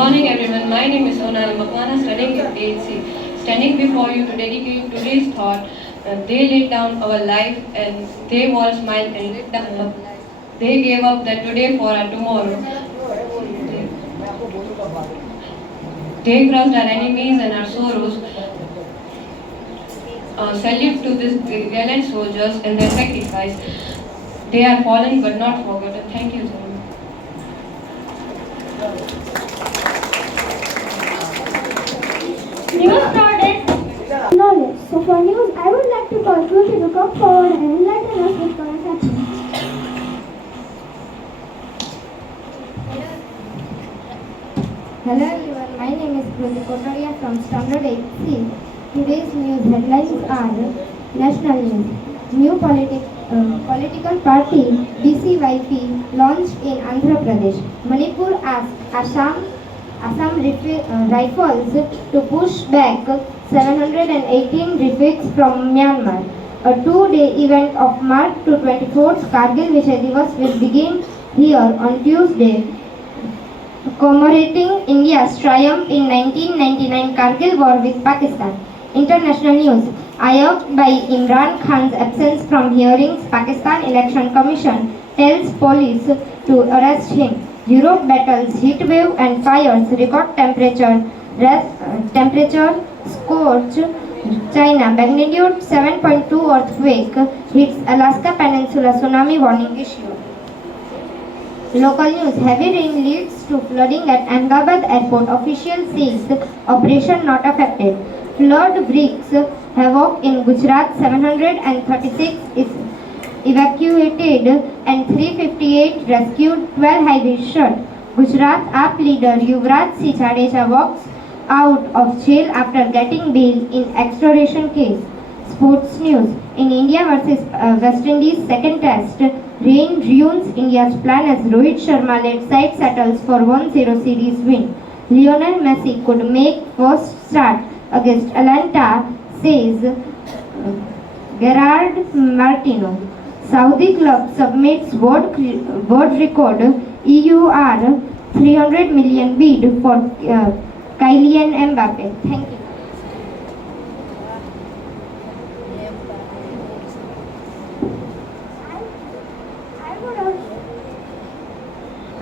morning everyone, my name is Sonal Makwana studying in AHC. Standing before you to dedicate today's thought, they laid down our life and they wore a smile and lit up our life. They gave up that today for a tomorrow. They crushed our enemies and our sorrows. Salute to these gallant soldiers and their sacrifice. They are fallen but not forgotten. Thank you, sir. News nowadays knowledge. So for news, I would like to call Kruti to come forward and enlighten us with current happenings. Hello everyone, my name is Kruti Kotaria from Standard 8C. Today's news headlines are national news. New political party DCYP launched in Andhra Pradesh. Manipur asks Assam rifles to push back 718 refugees from Myanmar. A two-day event of March to 24th Kargil Vijay Divas will begin here on Tuesday, commemorating India's triumph in 1999 Kargil war with Pakistan. International news. Ayok by Imran Khan's absence from hearings, Pakistan Election Commission tells police to arrest him. Europe battles heat wave and fires, record temperature scorch China. Magnitude 7.2 earthquake hits Alaska Peninsula, tsunami warning issued. Local news. Heavy rain leads to flooding at Ahmedabad airport. Official says operation not affected. Flood wreaks havoc in Gujarat. 736 is evacuated and 358 rescued. 12 highways shut. Gujarat AAP leader Yuvraj Singh Jadeja walks out of jail after getting bail in extradition case. Sports news. In India versus West Indies second test, rain ruins India's plan as Rohit Sharma led side settles for 1-0 series win. Lionel Messi could make first start against Atlanta, says Gerard Martino. Saudi club submits world record EUR 300 million bid for Kylian Mbappe. Thank you.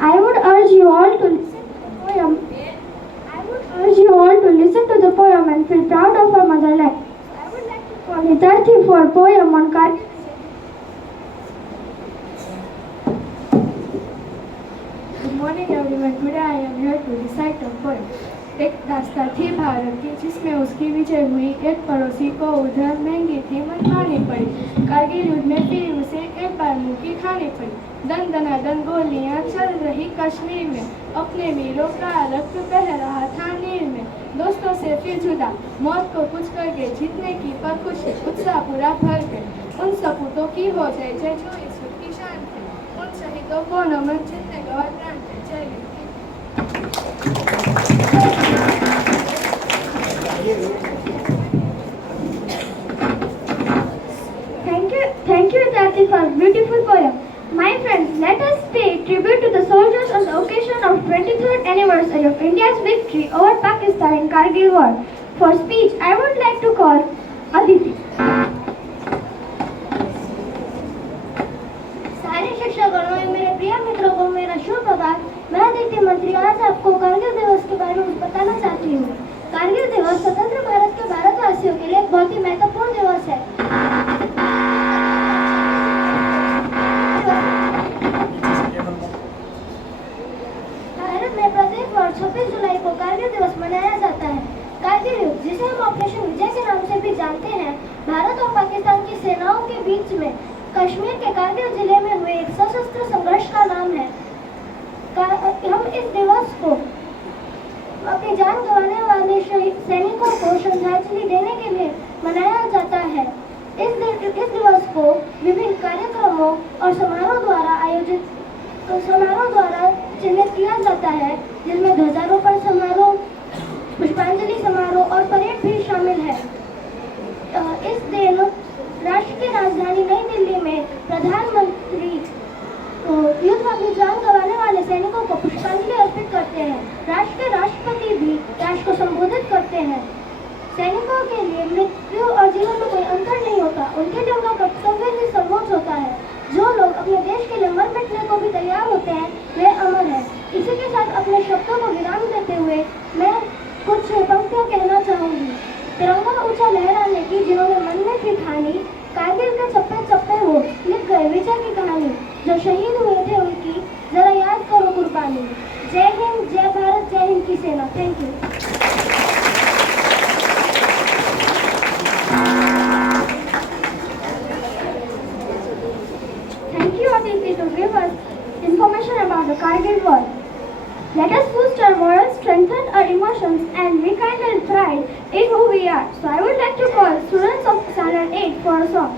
I would urge you all to listen to the poem. I would urge you all to listen to the poem and feel proud of our motherland. I would like to call Hitarthi for a poem on Kargil. Good morning everyone. Today I am here to recite a poem. एक दास्तां थी भारत की जिसमें उसकी विजय हुई। एक पड़ोसी को उधर महंगी कीमत खानी पड़ी। कारगिल युद्ध में फिर उसे एक बार मुक्की खानी पड़ी। दन दनादन गोलियां चल रही कश्मीर में। अपने वीरों का रक्त बह रहा था नीर में। दोस्तों से फिर जुदा मौत को कुछ करके जीतने की पर खुशी उत्साह पूरा भर के। उन सपूतों की हो जाए जय जो इस युद्ध की शान थे। उन शहीदों को नमन जिनने गवाए प्राण थे। जय Hind. Thank you, Tati, for a beautiful poem. My friends, let us pay tribute to the soldiers on the occasion of 23rd anniversary of India's victory over Pakistan in Kargil war. For speech, I would like to call Aditi. सारे शिक्षकगणों एवं मेरे प्रिय मित्रों को मेरा शुभ प्रभात। मैं अदिति मंत्री आज आपको कारगिल दिवस के बारे में बताना चाहती हूँ। कारगिल दिवस स्वतंत्र भारत के भारतवासियों के लिए एक बहुत ही महत्वपूर्ण दिवस है। भारत में प्रत्येक वर्ष 26 जुलाई को कारगिल दिवस मनाया जाता है। कारगिल युद्ध, जिसे हम ऑपरेशन विजय के नाम से भी जानते हैं, भारत और पाकिस्तान की सेनाओं के बीच में कश्मीर के कारगिल जिले में हुए एक सशस्त्र संघर्ष का नाम है। हम इस दिवस को अपनी जान गंवाने वाले सैनिकों को श्रद्धांजलि देने के लिए मनाया जाता है। इस दिवस को विभिन्न कार्यक्रमों और समारोह द्वारा चिन्हित किया जाता है, जिनमें ध्वजारोहण समारोह, पुष्पांजलि समारोह और परेड भी शामिल है। इस दिन राष्ट्र की राजधानी नई दिल्ली में प्रधानमंत्री युद्ध में अपनी जान गंवाने वाले सैनिकों को पुष्पांजलि अर्पित करते हैं। राष्ट्र के राष्ट्रपति का कर्तव्य ही सर्वोच्च होता है। जो लोग अपने देश के लिए मर मिटने को भी तैयार होते हैं वे अमर हैं। इसी के साथ अपने शब्दों को विराम देते हुए मैं कुछ पंक्तियां कहना चाहूंगी। तिरंगा ऊंचा लहराने की जिन्होंने मन में थी ठानी, कारगिल के चप्पे चप्पे वो लिख गए विजय की कहानी। जो शहीद हुए थे उनकी जरा याद करो कुर्बानी। जय हिंद, जय भारत, जय हिंद की सेना। Thank you. Thank you, Aditi, to give us information about the Kargil War. Let us boost our morale, strengthen our emotions, and rekindle pride in who we are. So I would like to call students of Standard 8 for a song.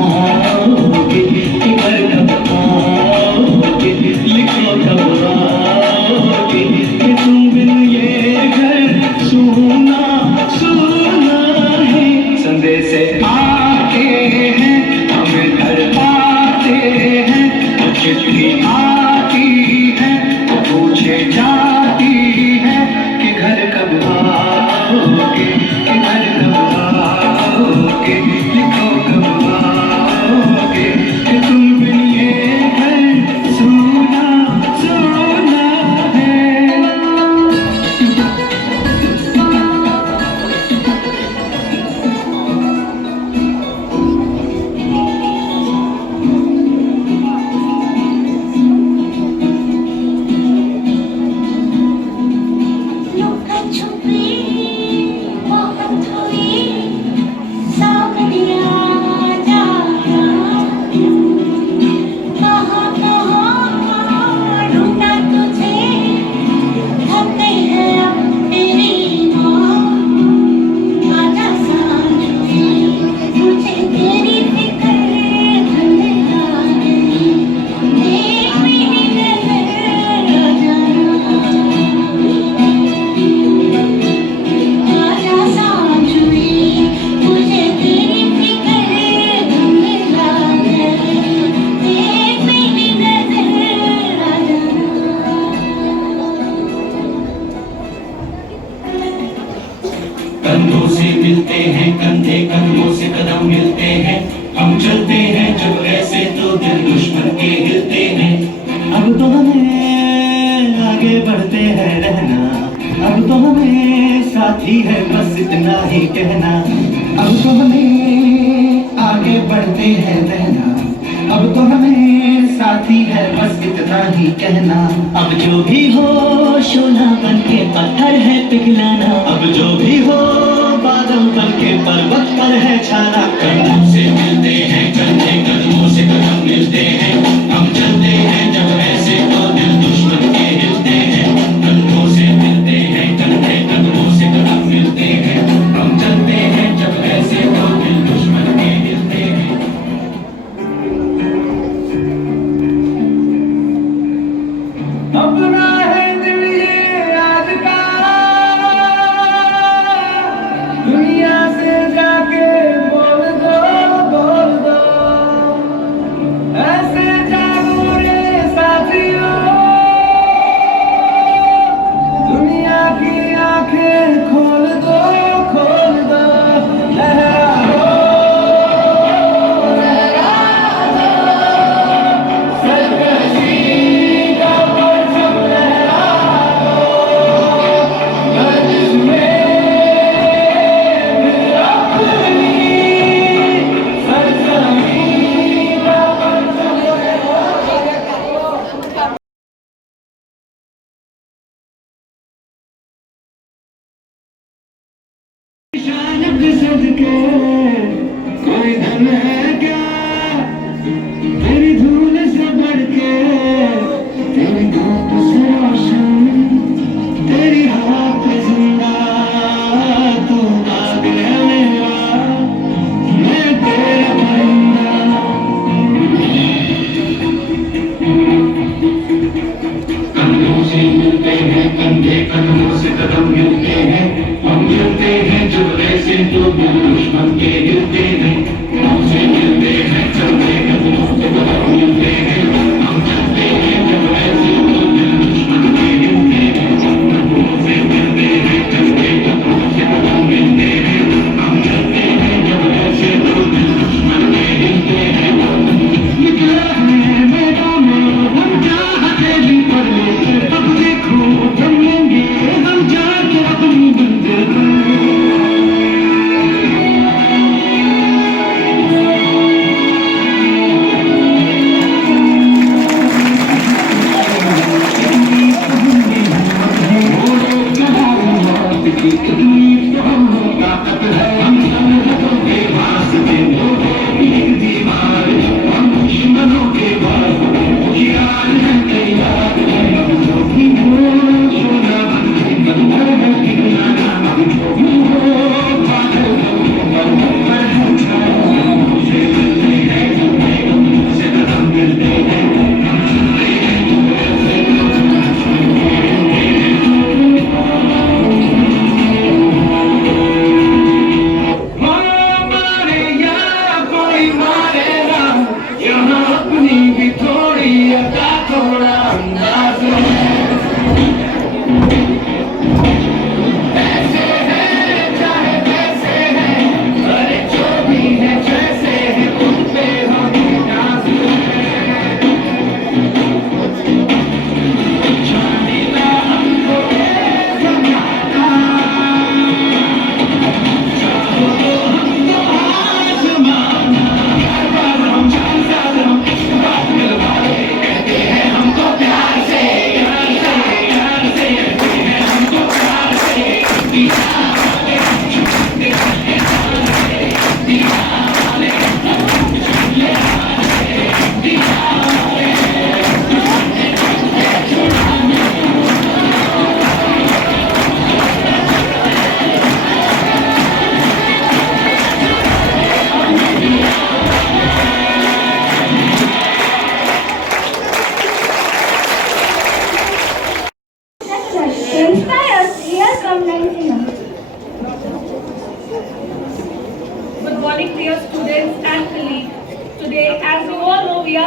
आओगे, कि घर कब आओगे, लिखो कब आओगे, कि तुम बिन ये घर सुना सुना है। संदेश आते हैं, हमें घर पाते हैं, चिट्ठी आती है, पूछे जाती है कि घर कब आओगे, कि घर कब आओगे, लिखो कब आओगे, कि तुम बिन ये घर सुना सुना है। लुका छुपी बहुत हुई, सावरिया जा कहाँ कहाँ ढूंढा तुझे, थक गई है अब तेरी माँ। आजा सांझी, मुझे तेरी फिक्र धंधे लागी, देख मेरी नजर आ जाना। आजा सांझी, मुझे तेरी फिक्र धंधे लागी, देख मेरी नजर आ जाना। कंधों से मिलते हैं कंधे, कदमों से कदम मिलते हैं, हम चलते हैं जब ऐसे तो दिल दुश्मन के हिलते हैं। अब तो हमें आगे बढ़ते हैं रहना, अब तो हमें साथी है बस इतना ही कहना। अब तो हमें आगे बढ़ते हैं रहना, अब तो हमें साथी है बस इतना ही कहना। अब जो भी हो सोना बन के पत्थर है पिघलाना, अब जो भी हो बादल बन के पर्वत पर है छाना। कंधों से मिलते हैं कंधे, कदमों से कदम मिलते हैं, हम चलते हैं जब ऐसे तो दिल दुश्मन के हिलते हैं। कंधों से मिलते हैं कंधे, कदमों से कदम मिलते हैं, हम चलते हैं जब ऐसे तो दिल दुश्मन के हिलते हैं। अपना है दिल ये आज का, दुनिया से जाके बोल दो बोल दो।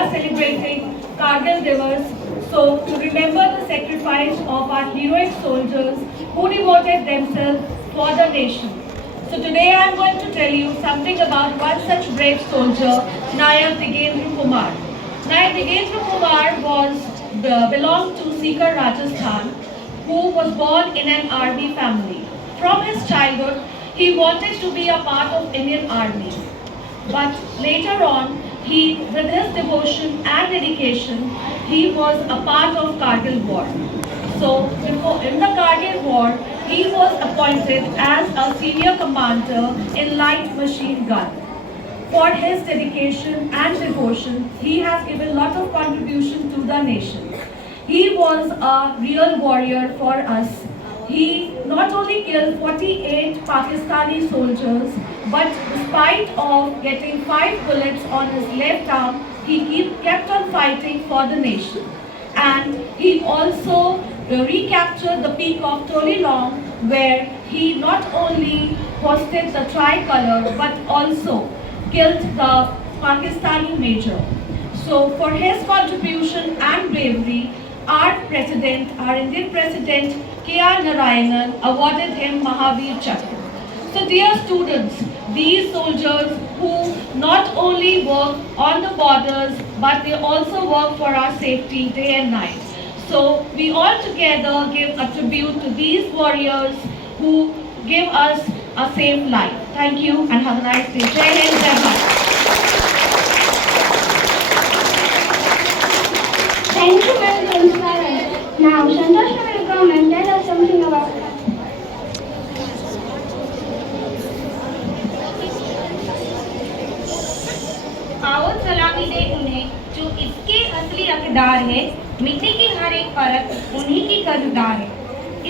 are celebrating Kargil Divas, so to remember the sacrifice of our heroic soldiers who devoted themselves for the nation. So today I am going to tell you something about one such brave soldier, Nayak Digendra Kumar. Nayak Digendra Kumar belonged to Sikar, Rajasthan, who was born in an army family. From his childhood, he wanted to be a part of Indian Army. But later on, with his devotion and dedication, he was a part of Kargil War. So, in the Kargil War, he was appointed as a senior commander in light machine gun. For his dedication and devotion, he has given a lot of contribution to the nation. He was a real warrior for us. He not only killed 48 Pakistani soldiers, but despite of getting 5 bullets on his left arm, he kept on fighting for the nation. And he also recaptured the peak of Tolilong, where he not only hoisted the tricolor, but also killed the Pakistani major. So for his contribution and bravery, our Indian President K.R. Narayanan awarded him Mahavir Chakra. So dear students, these soldiers who not only work on the borders, but they also work for our safety day and night. So we all together give a tribute to these warriors who give us a safe life. Thank you and have a nice day. Jai Hind, Jai Bharat. Thank you, very inspiring. Now, Santosh will come and tell us something about that. आओ सलामी दे उन्हें जो इसके असली हकदार है, मिट्टी की हर एक परत उन्हीं की कर्जदार है।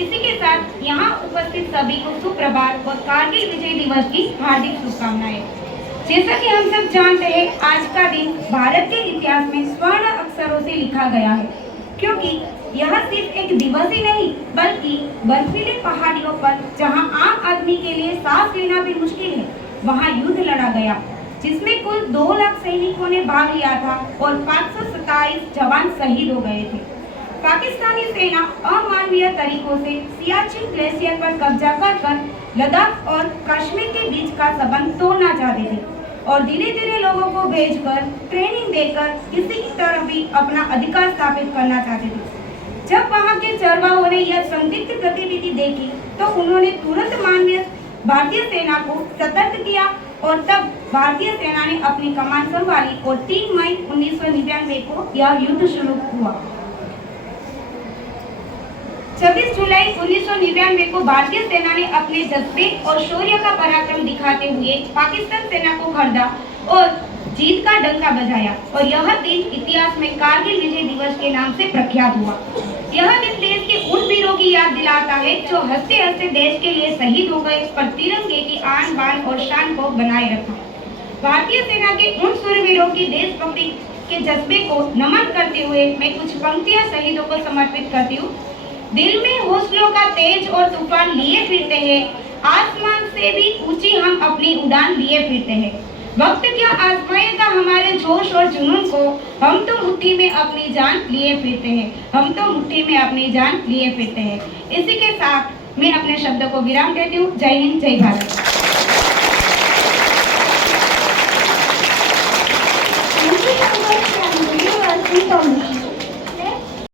इसी के साथ यहाँ उपस्थित सभी को सुप्रभात और कारगिल विजय दिवस की हार्दिक शुभकामनाएं। जैसा कि हम सब जानते हैं, आज का दिन भारत के इतिहास में स्वर्ण अक्षरों से लिखा गया है, क्योंकि यह सिर्फ एक दिवस ही नहीं, बल्कि बर्फीली पहाड़ियों पर जहां आम आदमी के लिए सांस लेना भी मुश्किल है, वहां युद्ध लड़ा गया, जिसमें कुल 2 लाख सैनिकों ने भाग लिया था और 527 जवान शहीद हो गए थे। पाकिस्तानी सेना अमानवीय तरीकों से सियाचिन ग्लेशियर पर कब्जा कर लद्दाख और कश्मीर के बीच का संबंध तोड़ना चाहते थे और धीरे धीरे लोगों को भेजकर ट्रेनिंग देकर किसी की तरफ भी अपना अधिकार स्थापित करना चाहते थे। जब वहां के चरवाहों ने यह संदिग्ध गतिविधि देखी तो उन्होंने तुरंत मानवीय भारतीय सेना को सतर्क किया और तब भारतीय सेना ने अपनी कमान संभाली और 3 मई 1999 को यह युद्ध शुरू हुआ। 26 जुलाई 1999 को भारतीय सेना ने अपने जज्बे और शौर्य का पराक्रम दिखाते हुए पाकिस्तान सेना को खरीदा और जीत का डंका बजाया और यह दिन इतिहास में कारगिल विजय दिवस के नाम से प्रख्यात हुआ। यह दिन देश के उन वीरों की याद दिलाता है जो हंसते हंसते देश के लिए शहीद हो गए पर तिरंगे की आन बान और शान को बनाए रखा। भारतीय सेना के उन सूरवीरों की देशभक्ति के जज्बे को नमन करते हुए मैं कुछ पंक्तियां शहीदों को समर्पित करती हूँ। दिल में हौसलों का तेज और तूफान लिए फिरते हैं, आसमान से भी ऊंची हम अपनी उड़ान लिए फिरते हैं। वक्त क्या आजमाएगा हमारे जोश और जुनून को, हम तो मुट्ठी में अपनी जान लिए फिरते हैं, हम तो मुट्ठी में अपनी जान लिए फिरते हैं। इसी के साथ मैं अपने शब्दों को विराम देती हूँ। जय हिंद, जय भारत।